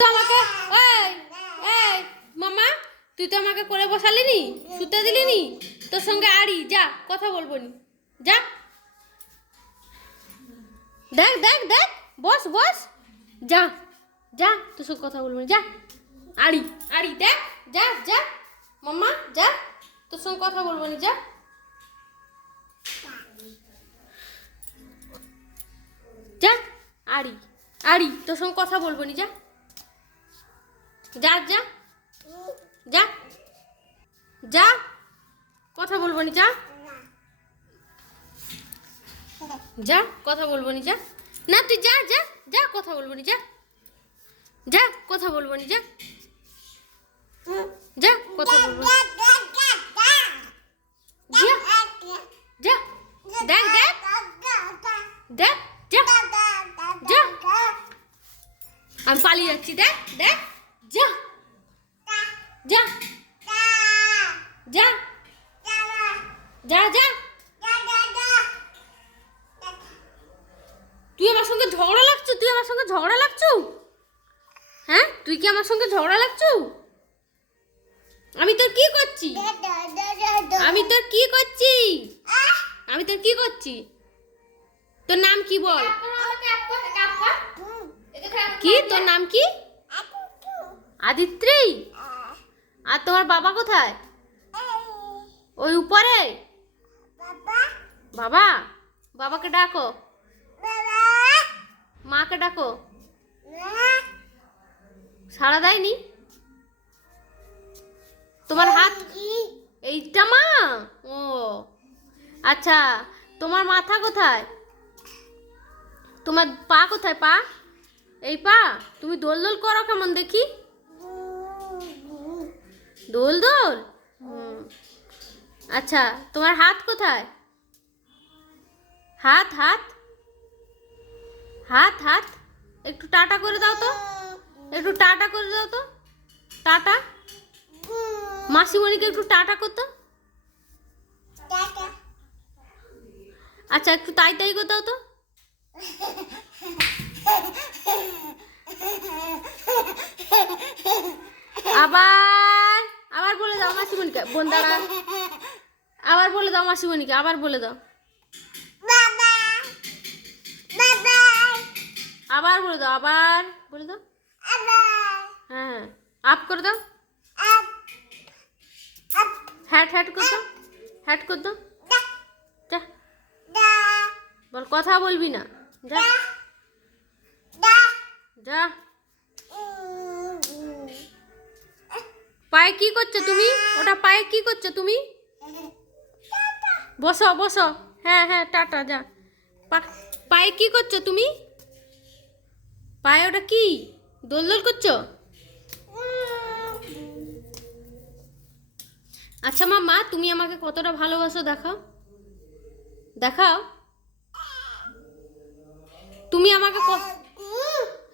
আমাকে এই এই মামা তুই তো আমাকে কোলে বসালি নি, শুতে দিলি নি, তোর সঙ্গে আড়ি যা, কথা বলবো নি, যা। দেখ দেখ দেখ, বস বস, যা যা, তোর সঙ্গে কথা বলবো নি, যা। আড়ি আড়ি দেখ, যা যা মামা যা, তোর সঙ্গে কথা বলবো নি, যা যা। আড়ি আড়ি, তোর সঙ্গে কথা বলবো নি, যা যা যা যা যা, কথা বলবো নি, যা যা, কথা বলবো নি, যা। না তুই যা যা যা, কথা বলবো নি, যা যা, কথা বলবো নি, যা যা, কথা বলবো যা যা, দেখ দেখ দেখ, যা যা, আমি পালিয়ে যাচ্ছি, দেখ দেখ, যা যা যা যা যা। তুই আমার সঙ্গে ঝগড়া লাগছো, তুই আমার সঙ্গে ঝগড়া লাগছো, হ্যাঁ তুই কি আমার সঙ্গে ঝগড়া লাগছো? আমি তোর কি করছি, আমি তোর কি করছি, আমি তোর কি করছি? তোর নাম কি বল, কি তোর নাম কি? আদিত্রি। আর তোমার বাবা কোথায়? ওই উপরে। বাবা, বাবাকে ডাকো, মাকে ডাকো। সাড়া দেয়নি তোমার হাত? এইটা মা, ও আচ্ছা। তোমার মাথা কোথায়? তোমার পা কোথায়? পা, এই পা। তুমি দোল দোল করো কেমন দেখি, দোল দোল। আচ্ছা, তোমার হাত কোথায়? হাত হাত হাত হাত, একটু টাটা করে দাও তো, একটু টাটা করে দাও তো, টাটা। মাসিমণিকে একটু টাটা করতো। আচ্ছা, একটু তাই তাই করতাও তো। আবার আবার বলে দাও মাসিমণিকে, বন্দারা আবার বলে দাও মাসিমণিকে, আবার বলে দাও, আবার বলে দাও, আবার বলে দাও, হ্যাঁ আপ করে দাও, হ্যাট হ্যাট করে দাও, হ্যাট করে দাও, যা বল, কথা বলবি না, যা যা। পায়ে কি করছো তুমি? ওটা পায়ে কি করছো তুমি? বসো বসো, হ্যাঁ হ্যাঁ টাটা, যা। পায়ে কি করছো তুমি? পায়ে ওটা কি দোল দোল করছো? আচ্ছা মামা, তুমি আমাকে কতটা ভালোবাসো দেখাও, দেখাও। তুমি আমাকে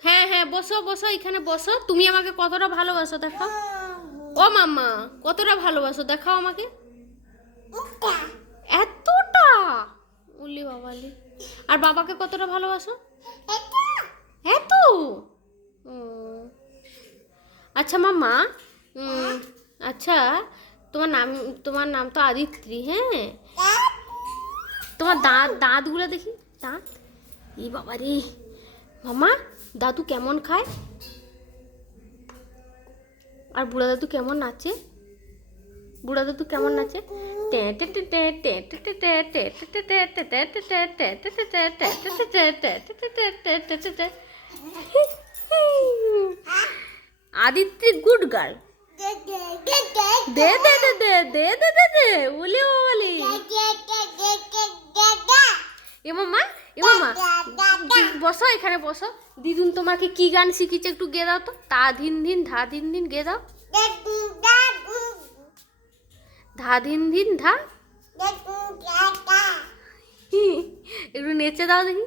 হ্যাঁ হ্যাঁ বসো বসো, এখানে বসো। তুমি আমাকে কতটা ভালোবাসো দেখাও। ও মাম্মা, কতটা ভালোবাসো দেখাও আমাকে। এতটা? উলি বাবালি। আর বাবাকে কতটা ভালোবাসো? এত। আচ্ছা মাম্মা, আচ্ছা তোমার নাম তো আদিত্রি, হ্যাঁ? তোমার দাঁতগুলো দেখি, দাঁত। ই বাবা রে মামা, দাদু কেমন খায়? আর বুড়া দাদু কেমন নাচে? বুড়া দাদু কেমন নাচে? Aditri good girl. দে দে দে দে দে দে দে দে, বলি বলি। এ মামা, এ মামা, বসো এখানে বসো। দিদুন তোমাকে কি গান শিখিয়েছে একটু গেয়ে দাও তো। তা ধিন ধিন ধা ধিন ধিন গেয়ে দাও। ধা ধিন ধিন ধা, একটু নেচে দাও দেখি,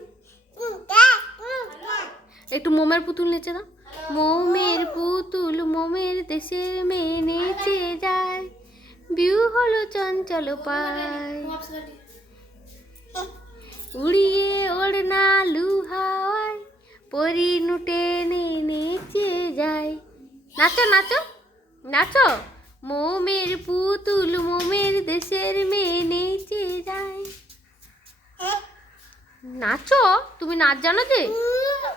একটু মোমের পুতুল নেচে দাও। মোমের পুতুল মোমের দেশের মেয়ে নেচে যায়, বিউ হলো চঞ্চল পায়, উড়িয়ে ওড়না লু হাওয়ায় পরিনু টেনে নেচে যায়। নাচো নাচো নাচো। মোমের পুতুল মোমের দেশের মেয়ে নেচে যায়। নাচো, তুমি নাচ জানো যে?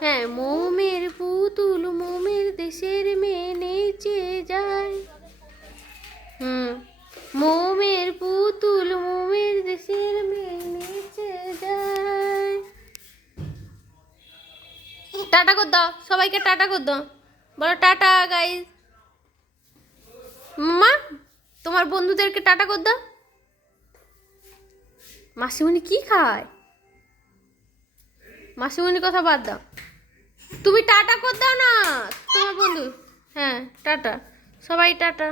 হ্যাঁ, মোমের পুতুল মোমের দেশের মেয়ে নেচে যায়। মোমের পুতুল মোমের দেশের মেয়ে নেচে যায়। টাটা কর দাও, সবাইকে টাটা কর দাও। বলো টাটা গাইস। মা, তোমার বন্ধুদেরকে টাটা কর দাও। মাসিমণি কি খায়? মাসিমণির কথা বাদ দাও, তুমি টাটা কর দাও না তোমার বন্ধু। হ্যাঁ টাটা, সবাই টাটা।